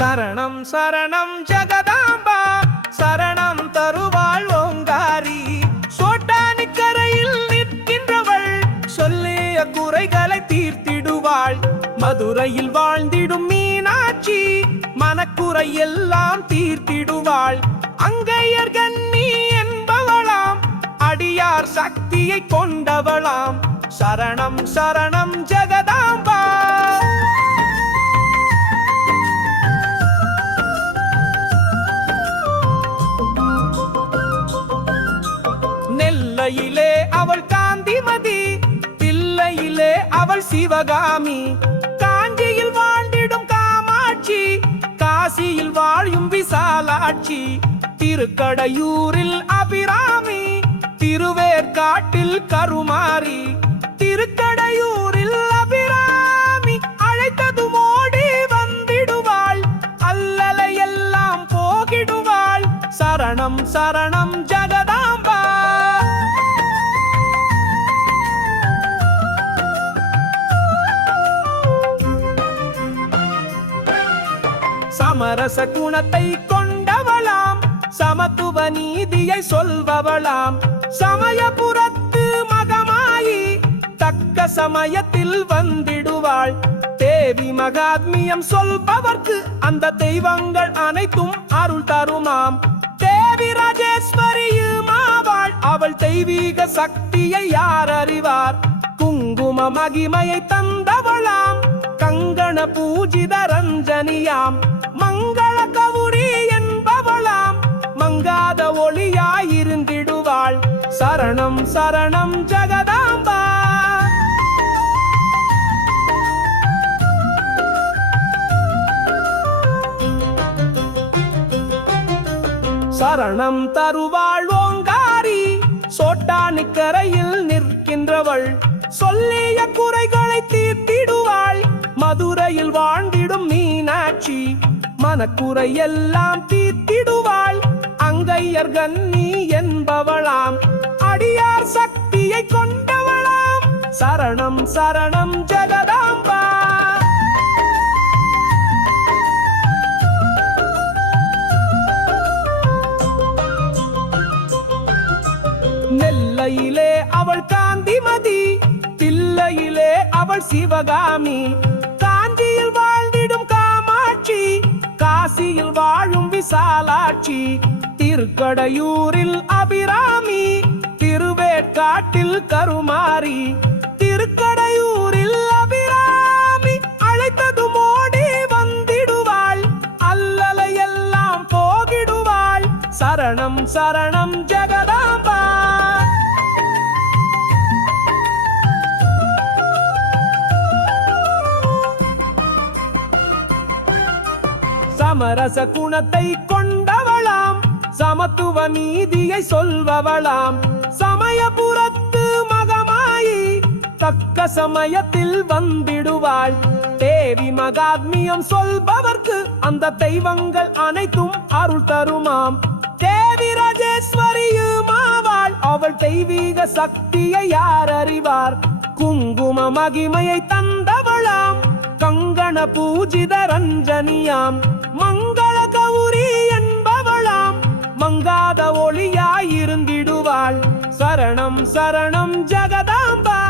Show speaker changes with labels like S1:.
S1: சரணம் சரணம் ஜெகதாம்பா. சரணம் தருவாள் ஓங்காரி. சோட்டானி கரையில் நிற்கின்றவள். சொல்லிய குறைகளை தீர்த்திடுவாள். மதுரையில் வாழ்ந்திடும் மீனாட்சி. மனக்குறை எல்லாம் தீர்த்திடுவாள். அங்கையர் கண்ணி என்பவளாம். அடியார் சக்தியை கொண்டவளாம். சரணம் சரணம் ஜ நெல்லையிலே அவள் காந்திமதி தில்லையிலே அவள் சிவகாமி. காஞ்சியில் வாழ்ந்திடும் காமாட்சி காசியில் வாழும் விசாலாட்சி. திருக்கடையூரில் அபிராமி திருவேற்காட்டில் கருமாரி. திருக்கடையூரில் அபிராமி அழைத்ததும் ஓடி வந்திடுவாள். அல்லலை எல்லாம் போகிடுவாள். சரணம் சரணம் ஜகதா சமரச குணத்தை கொண்டவளாம். சமத்துவ நீதியை சொல்பவளாம். சமயபுரத்து மகமாயி தக்க சமயத்தில் வந்திடுவாள். தேவி மகாத்மியம் சொல்பவர்க்கு அந்த தெய்வங்கள் அனைத்தும் அருள் தருமாம். தேவி ராஜேஸ்வரியுமாவாள் அவள் தெய்வீக சக்தியை யார் அறிவார்? குங்கும மகிமையை தந்தவளாம். கங்கண பூஜித ரஞ்சனியாம். மங்கள கவுரி என்பவளாம். மங்காத ஒளியாயிருந்திடுவாள். சரணம் சரணம் ஜெகதாம்பா. சரணம் தருவாள் ஓங்காரி. சோட்டானிக்கரையில் நிற்கின்றவள். சொல்லிய குறைகளை தீர்த்திடுவாள். மதுரையில் வாழ்ந்திடும் மீனாட்சி. மனக்குறையெல்லாம் தீர்த்திடுவாள். அங்கையர் கன்னி என்பவளாம். அடியார் சக்தியை கொண்டவளாம். சரணம் சரணம் ஜெகதாம்பா. நெல்லையிலே அவள் காந்திமதி தில்லையிலே அவள் சிவகாமி. காஞ்சியில் வாழ்ந்திடும் காமாட்சி காசியில் வாழும் விசாலாட்சி திருக்கடையூரில் அபிராமி திருவேட்காட்டில் கருமாரி திருக்கடையூரில் அபிராமி. அழைத்ததும் ஓடி வந்திடுவாள் அல்லலையெல்லாம் போகிடுவாள். சரணம் சரணம் ஜெகதா சமரச குணத்தை கொண்டவளாம். சமத்துவ நீதியை சொல்பவளாம். சமயபுரத்து மகமாயி தக்க சமயத்தில் வந்திடுவாள். தேவி மகாத்மியம் சொல்பவர்க்கு அந்த தெய்வங்கள் அனைத்தும் அருள் தருமாம். தேவி ராஜேஸ்வரியுமாவாள் அவள் தெய்வீக சக்தியை யார் அறிவார்? குங்கும மகிமையை தன் கங்கண பூஜித ரஞ்சனியாம். மங்கள கௌரி என்பவளாம். மங்காத ஒளியாயிருந்திடுவாள் சரணம் சரணம் ஜெகதாம்பா.